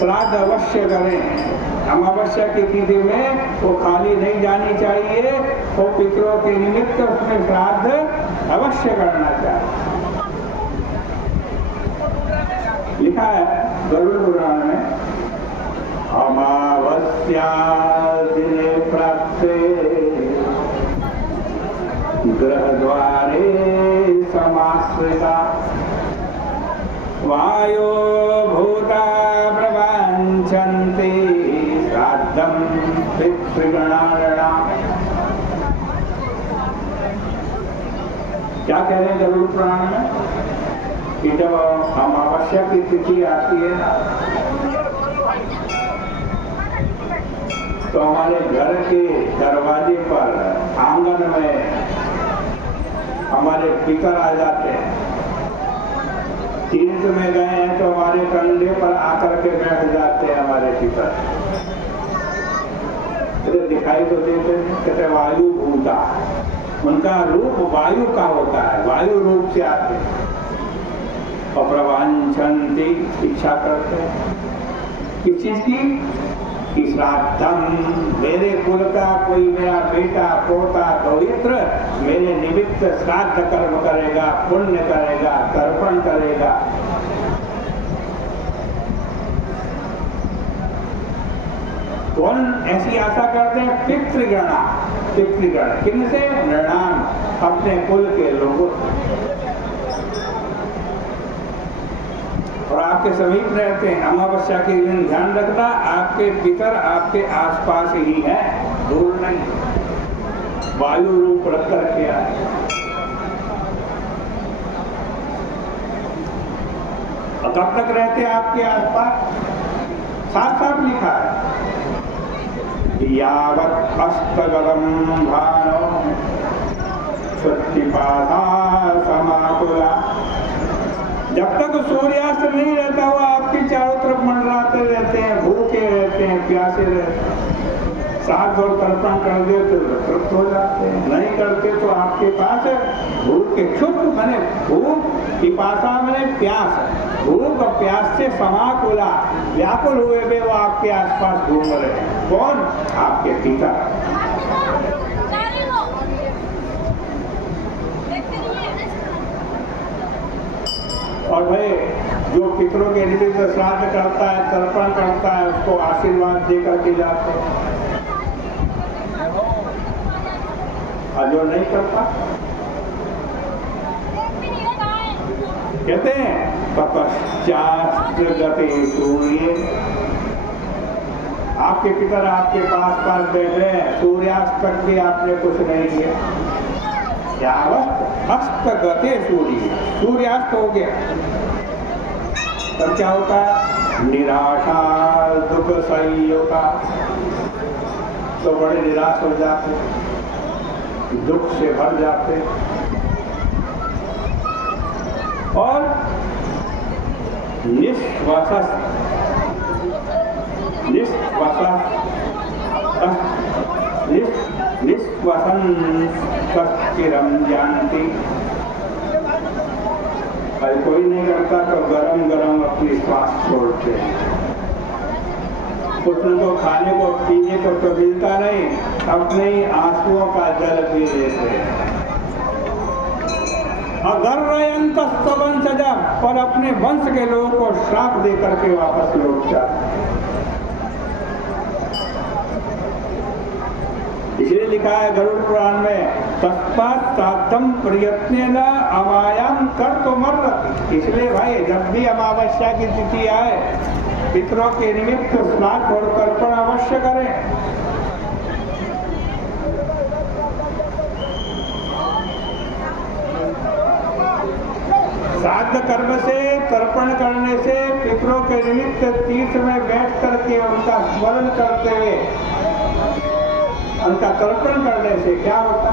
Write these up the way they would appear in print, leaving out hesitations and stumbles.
श्राद्ध अवश्य करें। अमावस्या की तिथि में वो खाली नहीं जानी चाहिए, वो पितरों के निमित्त उसमें श्राद्ध अवश्य करना चाहिए। लिखा है गरुड़ पुराण में, अमावस्या दिने प्राप्ते गृह द्वारे समाश्रिता वायो भूता प्रवाञ्छन्ति श्राद्धं पितृगणानाम्। क्या कह रहे हैं गरुड़ पुराण में कि जब अमावस्या की तिथि आती है ना, तो हमारे घर के दरवाजे पर, आंगन में हमारे पितर आ जाते हैं। तीर्थ में गए हैं तो हमारे कंधे पर आकर के बैठ जाते हैं हमारे पितर। तो दिखाई तो देते हैं, कहते वायु भूता, उनका रूप वायु का होता है, वायु रूप से आते हैं। और प्रवांछन्ति, इच्छा करते हैं किस चीज की? कि श्राद्धम, मेरे कुल का कोई मेरा बेटा पोता दौहित्र मेरे निमित्त श्राद्ध कर्म करेगा, पुण्य करेगा, तर्पण करेगा। कौन ऐसी आशा करते हैं? पितृगणा। पितृगण किनसे? नृणाम, अपने कुल के लोगों से। और आपके समीप रहते हैं। अमावस्या के दिन ध्यान रखना, आपके पितर आपके आसपास ही है, दूर नहीं। वायु रूप रख करके आए। और कब तक रहते हैं आपके आसपास? साफ साफ लिखा है, यावत् अस्तगतम भानो सत्तिपासा समाकुला। जब तक सूर्यास्त नहीं रहता हुआ आपके चारों तरफ मंडराते रहते हैं, भूखे रहते हैं, प्यासे रहते हैं। साथ और तर्पण कर दे तो तृप्त हो जाते हैं, नहीं करते तो आपके पास भूख के क्षुब्ध बने। भूख पिपासा बने प्यास, भूख और प्यास से समाकुला, व्याकुल हुए वे वो आपके आसपास घूम रहे हैं। कौन? आपके पिता। और भाई जो पितरों के निमित्त श्राद्ध करता है, तर्पण करता है, उसको आशीर्वाद देकर के जाते हैं। और जो नहीं करता कहते हैं तपश्चात् गते सूर्य। आपके पितर आपके पास बैठे हैं, सूर्यास्त तक भी आपने कुछ नहीं किया। यावत् अस्त गते सूर्य, सूर्यास्त हो गया तब क्या होता है? निराशा दुख संयोगा, तो बड़े निराश हो जाते, दुख से भर जाते। और निश्वास जानती। कोई नहीं करता तो गरम गरम अपनी श्वास छोड़ते हैं। कुछ उनको खाने को पीने को तो मिलता नहीं, अपने ही आंसुओं का जल पी लेते हैं। अगर वंशजा, और अपने वंश के लोगों को श्राप दे करके वापस लौट जाते। इसलिए लिखा है गरुड़ पुराण में, तस्मात् श्राद्धं प्रयत्नेन अमायां कर्तुमर्हति। इसलिए भाई जब भी अमावस्या की तिथि आए, पितरों के निमित्त श्राद्ध और तर्पण अवश्य करें। श्राद्ध कर्म से, तर्पण करने से, पितरों के निमित्त तीर्थ में बैठ करके उनका स्मरण करते हुए उनका तर्पण करने से क्या होता?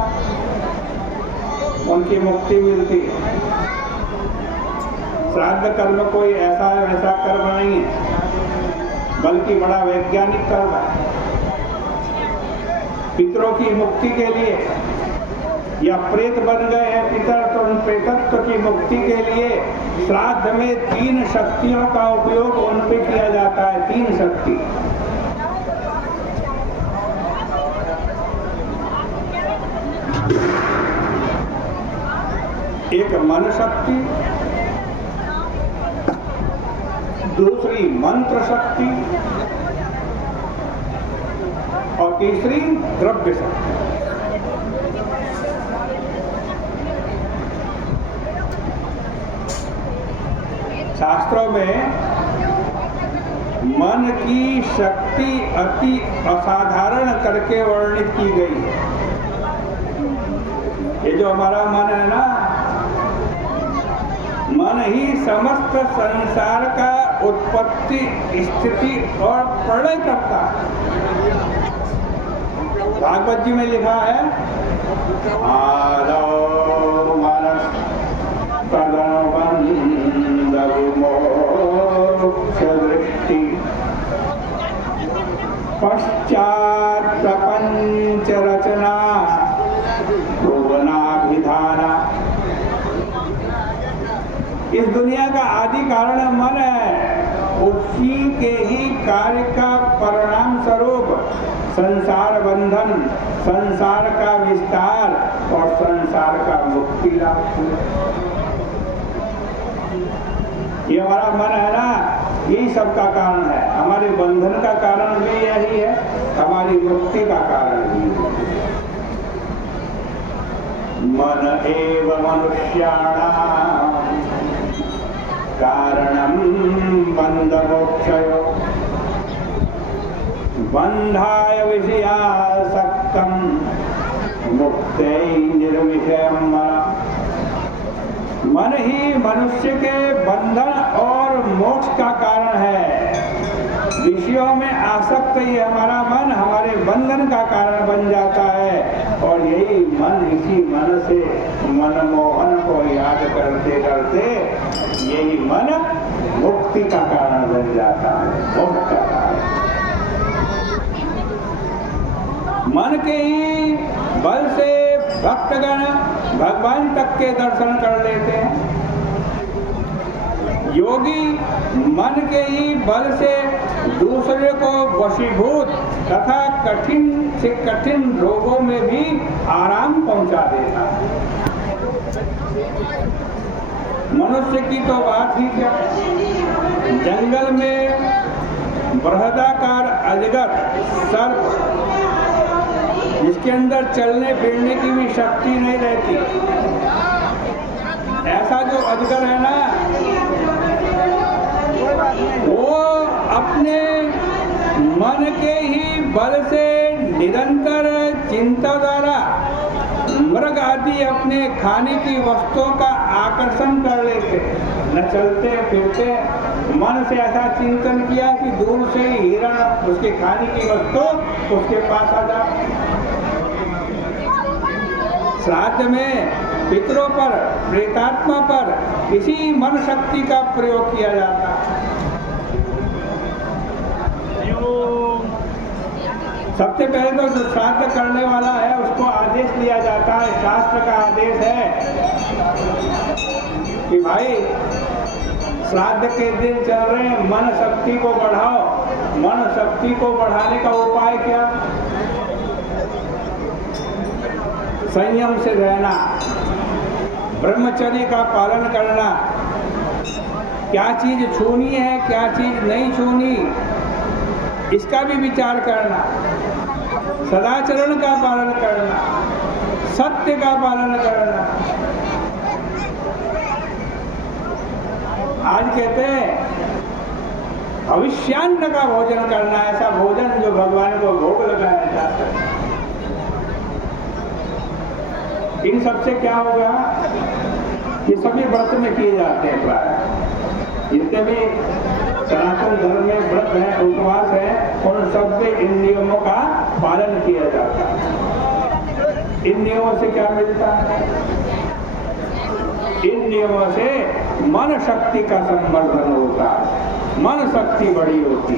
उनकी मुक्ति मिलती है। श्राद्ध कर्म कोई ऐसा वैसा कर्म नहीं है, बल्कि बड़ा वैज्ञानिक कर्म है। पितरों की मुक्ति के लिए, या प्रेत बन गए हैं पितर तो उन प्रेतत्व की मुक्ति के लिए श्राद्ध में 3 शक्तियों का उपयोग उन पे किया जाता है। जाता है 3 शक्ति। एक मन शक्ति, दूसरी मंत्र शक्ति और तीसरी द्रव्य शक्ति। शास्त्रों में मन की शक्ति अति असाधारण करके वर्णित की गई है। ये जो हमारा मन है ना, मन ही समस्त संसार का उत्पत्ति, स्थिति और प्रलय करता है। भागवत जी में लिखा है, आदौ मनः तदनुबन्ध विमोक्ष दृष्टि पश्चात् प्रपंच रचना भुवनाभिधाना। इस दुनिया का आदि कारण मन है, उसी के ही कार्य का परिणाम स्वरूप संसार बंधन, संसार का विस्तार और संसार का मुक्ति लाभ। ये हमारा मन है ना, यही सबका कारण है। हमारे बंधन का कारण भी यही है, हमारी मुक्ति का कारण भी है। मन एव मनुष्याणां कारणं बंध मोक्षयो बंधाय विषयासक्तं मुक्तै निर्विषयं मन। मन ही मनुष्य के बंधन और मोक्ष का कारण है। विषयों में आसक्त ये हमारा मन हमारे बंधन का कारण बन जाता है और यही मन, इसी मन से मनमोहन को याद करते करते यही मन मुक्ति का कारण बन जाता है, मोक्ष का कारण। मन के ही बल से भक्तगण भगवान तक के दर्शन कर लेते हैं। योगी मन के ही बल से दूसरे को वशीभूत तथा कठिन से कठिन रोगों में भी आराम पहुंचा देता है। मनुष्य की तो बात ही क्या, जंगल में बृहदाकार अजगर सर्प, जिसके अंदर चलने फिरने की भी शक्ति नहीं रहती, ऐसा जो अजगर है ना, वो अपने मन के ही बल से निरंतर चिंता द्वारा मृग आदि अपने खाने की वस्तुओं का आकर्षण कर लेते। न चलते फिरते, मन से ऐसा चिंतन किया कि दूर से ही हिरण उसके खाने की वस्तु उसके पास आ जाए। श्राद्ध में पितरों पर, प्रेतात्मा पर इसी मन शक्ति का प्रयोग किया जाता है। सबसे पहले तो जो श्राद्ध करने वाला है उसको आदेश दिया जाता है, शास्त्र का आदेश है कि भाई श्राद्ध के दिन चल रहे हैं, मन शक्ति को बढ़ाओ। मन शक्ति को बढ़ाने का उपाय क्या? संयम से रहना, ब्रह्मचर्य का पालन करना, क्या चीज छूनी है क्या चीज नहीं छूनी इसका भी विचार करना, सदाचरण का पालन करना, सत्य का पालन करना। आज कहते हैं भविष्यान्न का भोजन करना, ऐसा भोजन जो भगवान को भोग लगाया जाता है। इन सबसे क्या होगा, ये सभी व्रत में किए जाते हैं। प्राय जितने भी सनातन धर्म में व्रत है, उपवास है, उन सब में इन नियमों का पालन किया जाता है। इन नियमों से क्या मिलता है? इन नियमों से मन शक्ति का संवर्धन होता है, मन शक्ति बड़ी होती है।